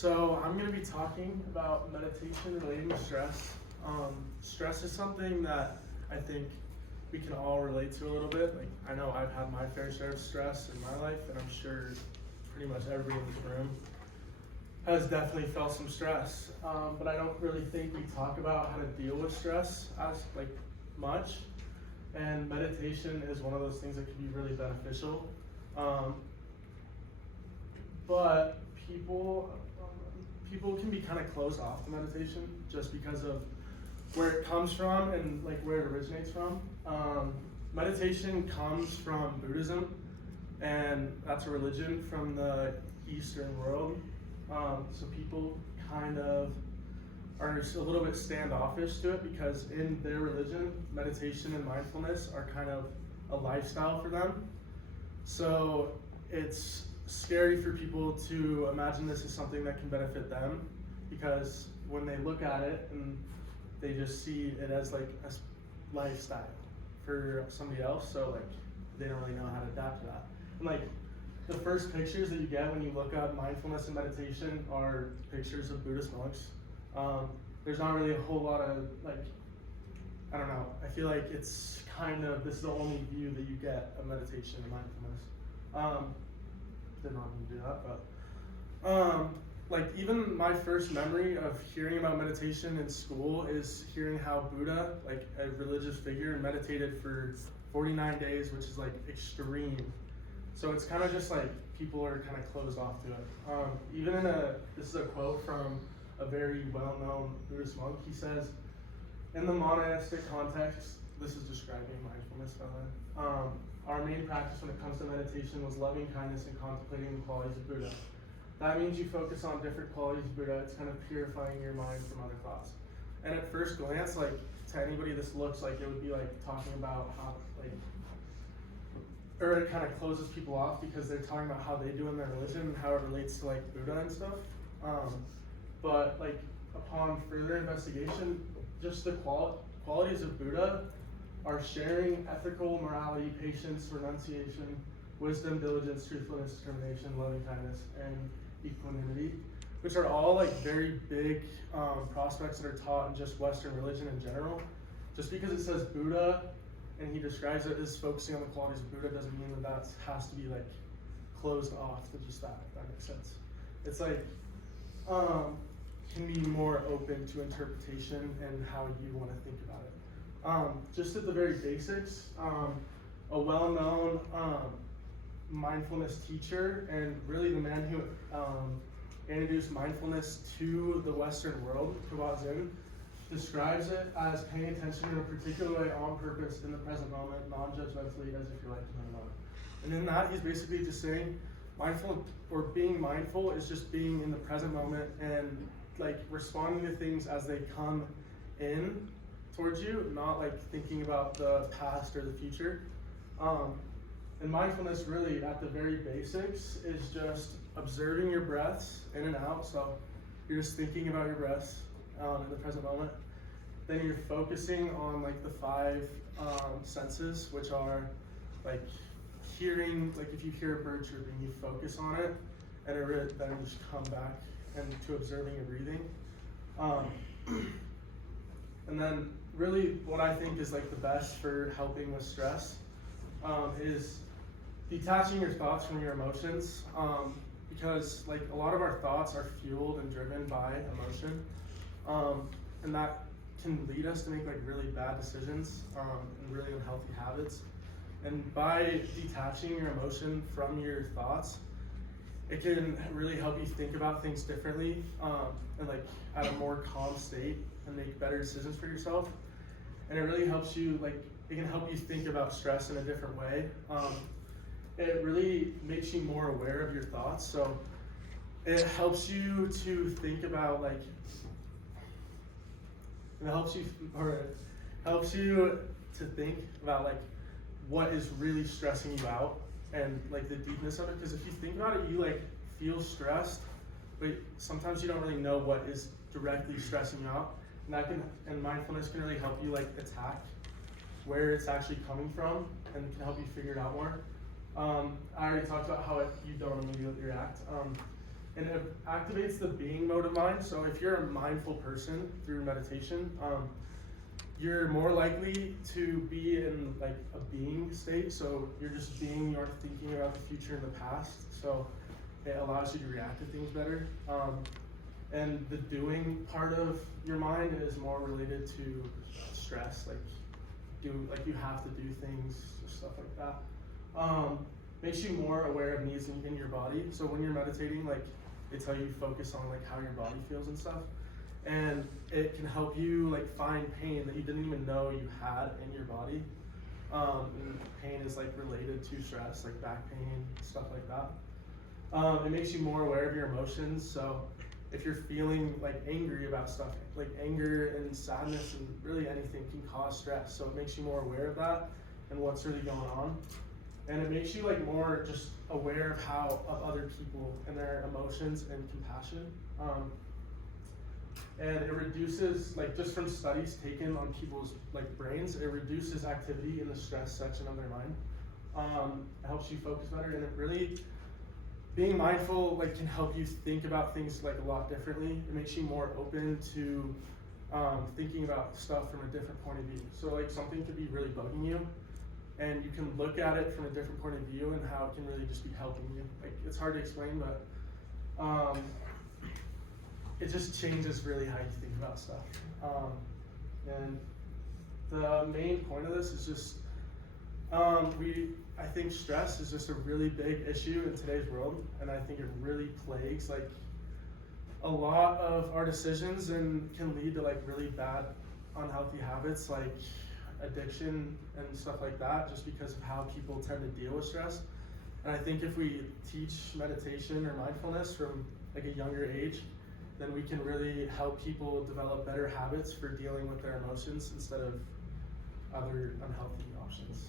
So I'm going to be talking about meditation relating to stress. Stress is something that I think we can all relate to a little bit. Like, I know I've had my fair share of stress in my life, and I'm sure pretty much everybody in this room has definitely felt some stress. But I don't really think we talk about how to deal with stress as much. And meditation is one of those things that can be really beneficial. But people can be kind of closed off to meditation just because of where it comes from and where it originates from. Meditation comes from Buddhism, and that's a religion from the Eastern world. So people kind of are a little bit standoffish to it because in their religion, meditation and mindfulness are kind of a lifestyle for them. So it's scary for people to imagine this is something that can benefit them, because when they look at it and they just see it as a lifestyle for somebody else, so they don't really know how to adapt to that. And the first pictures that you get when you look up mindfulness and meditation are pictures of Buddhist monks. There's not really a whole lot of I don't know, I feel like it's kind of, this is the only view that you get of meditation and mindfulness. Did not mean to do that, but even my first memory of hearing about meditation in school is hearing how Buddha, a religious figure, meditated for 49 days, which is extreme. So it's kind of just people are kind of closed off to it. This is a quote from a very well-known Buddhist monk. He says, in the monastic context, this is describing mindfulness, by the way. Our main practice when it comes to meditation was loving kindness and contemplating the qualities of Buddha. That means you focus on different qualities of Buddha. It's kind of purifying your mind from other thoughts. And at first glance, to anybody, this looks like it would be talking about how, or it kind of closes people off because they're talking about how they do in their religion and how it relates to Buddha and stuff. But upon further investigation, just the qualities of Buddha are sharing, ethical, morality, patience, renunciation, wisdom, diligence, truthfulness, determination, loving kindness, and equanimity, which are all very big prospects that are taught in just Western religion in general. Just because it says Buddha and he describes it as focusing on the qualities of Buddha doesn't mean that has to be closed off to just that, if that makes sense. It's can be more open to interpretation and how you want to think about it. Just at the very basics, a well-known mindfulness teacher and really the man who introduced mindfulness to the Western world, Kabat-Zinn, describes it as paying attention in a particular way on purpose in the present moment, non-judgmentally, as if you're in the moment. And in that, he's basically just saying mindful, or being mindful, is just being in the present moment and responding to things as they come in towards you, not thinking about the past or the future. And mindfulness, really at the very basics, is just observing your breaths in and out. So you're just thinking about your breaths in the present moment. Then you're focusing on the five senses, which are hearing. If you hear a bird chirping, you focus on it, and then you just come back and to observing your breathing. And then really what I think is the best for helping with stress is detaching your thoughts from your emotions, because a lot of our thoughts are fueled and driven by emotion, and that can lead us to make really bad decisions and really unhealthy habits. And by detaching your emotion from your thoughts, it can really help you think about things differently and at a more calm state and make better decisions for yourself. And it really helps you, it can help you think about stress in a different way. It really makes you more aware of your thoughts. So it helps you to think about it helps you to think about what is really stressing you out and the deepness of it. Because if you think about it, you feel stressed, but sometimes you don't really know what is directly stressing you out. And mindfulness can really help you attack where it's actually coming from and can help you figure it out more. I already talked about how you don't immediately react. and it activates the being mode of mind. So if you're a mindful person through meditation, you're more likely to be in like a being state. So you're just being, you aren't thinking about the future and the past. So it allows you to react to things better. And the doing part of your mind is more related to stress, like you have to do things, stuff like that. Makes you more aware of needs in your body. So when you're meditating, like it's how you focus on like how your body feels and stuff. And it can help you like find pain that you didn't even know you had in your body. And pain is like related to stress, like back pain, stuff like that. It makes you more aware of your emotions. So if you're feeling like angry about stuff, like anger and sadness and really anything can cause stress. So it makes you more aware of that and what's really going on. And it makes you like more just aware of other people and their emotions and compassion. And it reduces, like just from studies taken on people's like brains, it reduces activity in the stress section of their mind. It helps you focus better, and it really, being mindful like can help you think about things like a lot differently. It makes you more open to thinking about stuff from a different point of view. So like something could be really bugging you, and you can look at it from a different point of view and how it can really just be helping you. Like it's hard to explain, but it just changes really how you think about stuff. And the main point of this is just, I think stress is just a really big issue in today's world, and I think it really plagues like a lot of our decisions and can lead to like really bad, unhealthy habits like addiction and stuff like that, just because of how people tend to deal with stress. And I think if we teach meditation or mindfulness from like a younger age, then we can really help people develop better habits for dealing with their emotions instead of other unhealthy options.